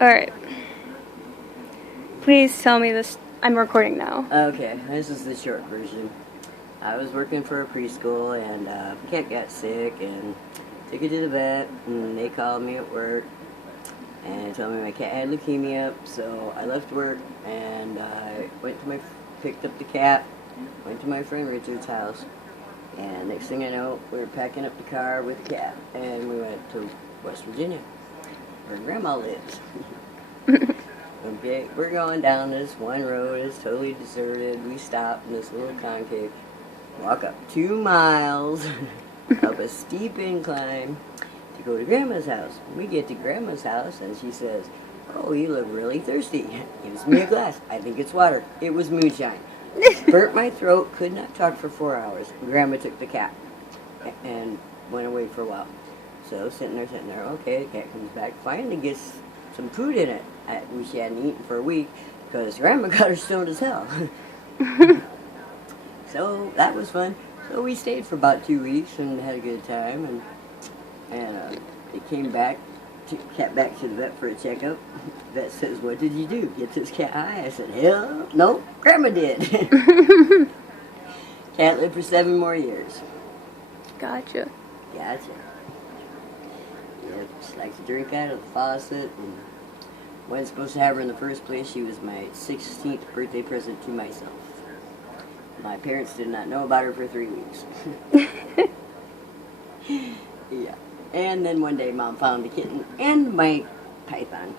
Alright. Please tell me this. I'm recording now. Okay, this is the short version. I was working for a preschool and cat got sick and took it to the vet, and they called me at work and told me my cat had leukemia. So I left work and I picked up the cat, went to my friend Richard's house, and next thing I know, we were packing up the car with the cat and we went to West Virginia, where Grandma lives. Okay, we're going down this one road. It's totally deserted. We stop in this little concave, walk up 2 miles up a steep incline to go to Grandma's house. We get to Grandma's house and she says, "Oh, you look really thirsty." Gives me a glass. I think it's water. It was moonshine. Burnt my throat. Could not talk for 4 hours. Grandma took the cat and went away for a while. So sitting there. Okay, the cat comes back. Finally gets some food in it. She hadn't eaten for a week because Grandma got her stoned as hell. So that was fun. So we stayed for about 2 weeks and had a good time. And it came back, cat back to the vet for a checkup. The vet says, "What did you do? Get this cat high?" I said, "Hell, no, Grandma did." Cat lived for 7 more years. Gotcha. Yep, she likes to drink out of the faucet and wasn't supposed to have her in the first place. She was my 16th birthday present to myself. My parents did not know about her for 3 weeks. Yeah. And then one day Mom found the kitten and my python.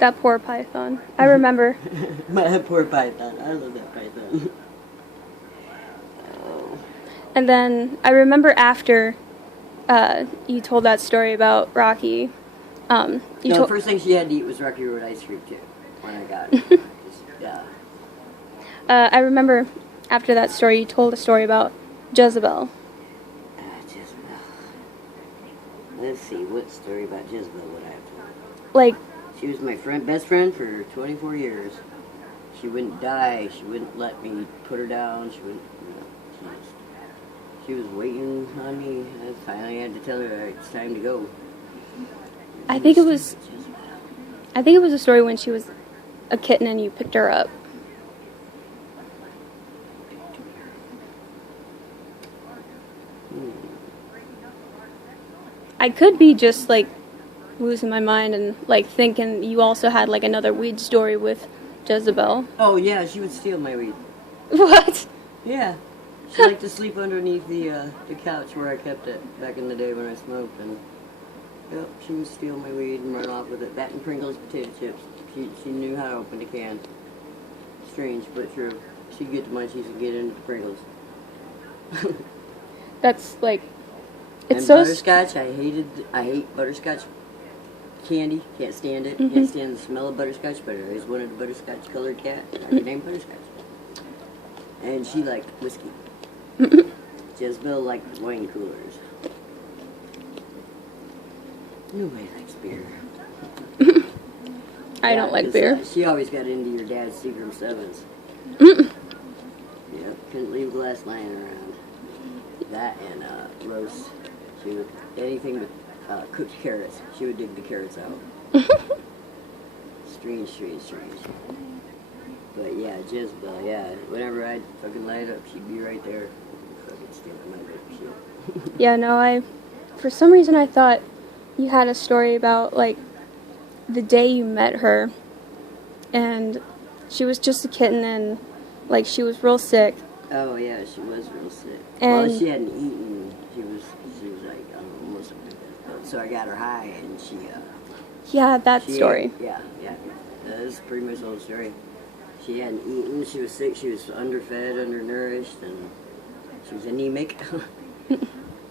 That poor python. I remember. My poor python. I love that python. Oh. And then I remember after you told that story about Rocky. The first thing she had to eat was Rocky Road ice cream too, when I got it. Yeah. I remember after that story, you told a story about Jezebel. Jezebel. Let's see, what story about Jezebel would I have told? Like, She was my best friend for 24 years. She wouldn't die. She wouldn't let me put her down. She wouldn't. She was waiting on me. I finally had to tell her it's time to go. I think it was a story when she was a kitten and you picked her up. I could be just like losing my mind and like thinking you also had like another weed story with Jezebel. Oh yeah, she would steal my weed. What? Yeah. She liked to sleep underneath the couch where I kept it back in the day when I smoked, and yep, she would steal my weed and run off with it. That and Pringles potato chips. She knew how to open a can. Strange, but true. She'd get the munchies and get into the Pringles. That's like, it's and so butterscotch. I hate butterscotch candy. Can't stand it. Can't stand the smell of butterscotch. But I always wanted a butterscotch colored cat. I named Butterscotch. And she liked whiskey. Jezebel liked wine coolers. Nobody likes beer. I don't like beer. She always got into your dad's Seagram 7s. Yep, couldn't leave a glass lying around. That and roast. She would, anything but cooked carrots. She would dig the carrots out. Strange. But yeah, Jezebel, yeah. Whenever I'd fucking light up, she'd be right there. Fucking stealing my good shit. Yeah, no, for some reason I thought you had a story about, like, the day you met her, and she was just a kitten, and, like, she was real sick. Oh, yeah, she was real sick. And well, she hadn't eaten. She was like, almost, so I got her high, and she, yeah, that story. Yeah. That's pretty much the whole story. She hadn't eaten, she was sick, she was underfed, undernourished, and she was anemic.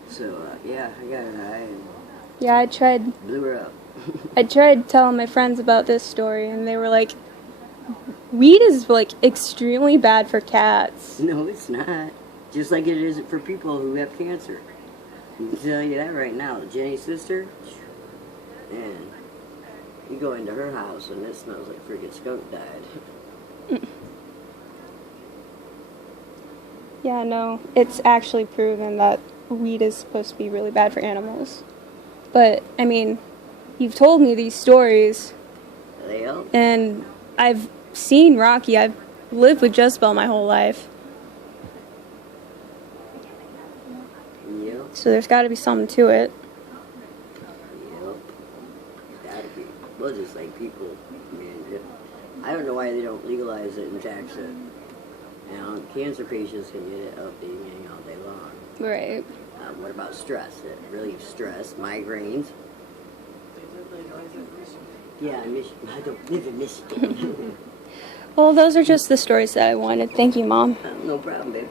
So, yeah, I got her high and yeah, I tried. Blew her up. I tried telling my friends about this story, and they were like, weed is, like, extremely bad for cats. No, it's not. Just like it is for people who have cancer. I can tell you that right now. Jenny's sister, man, you go into her house and it smells like freaking skunk died. Yeah, no, it's actually proven that weed is supposed to be really bad for animals. But, I mean, you've told me these stories, They help. and I've seen Rocky. I've lived with Jezebel my whole life. Yep. So there's got to be something to it. Yep. Gotta be. Well, just like people, man. I don't know why they don't legalize it and tax it. Cancer patients can get it up eating all day long. Right. What about stress? It relieves stress, migraines. Yeah, I don't live in Michigan. Well, those are just the stories that I wanted. Thank you, Mom. No problem, babe.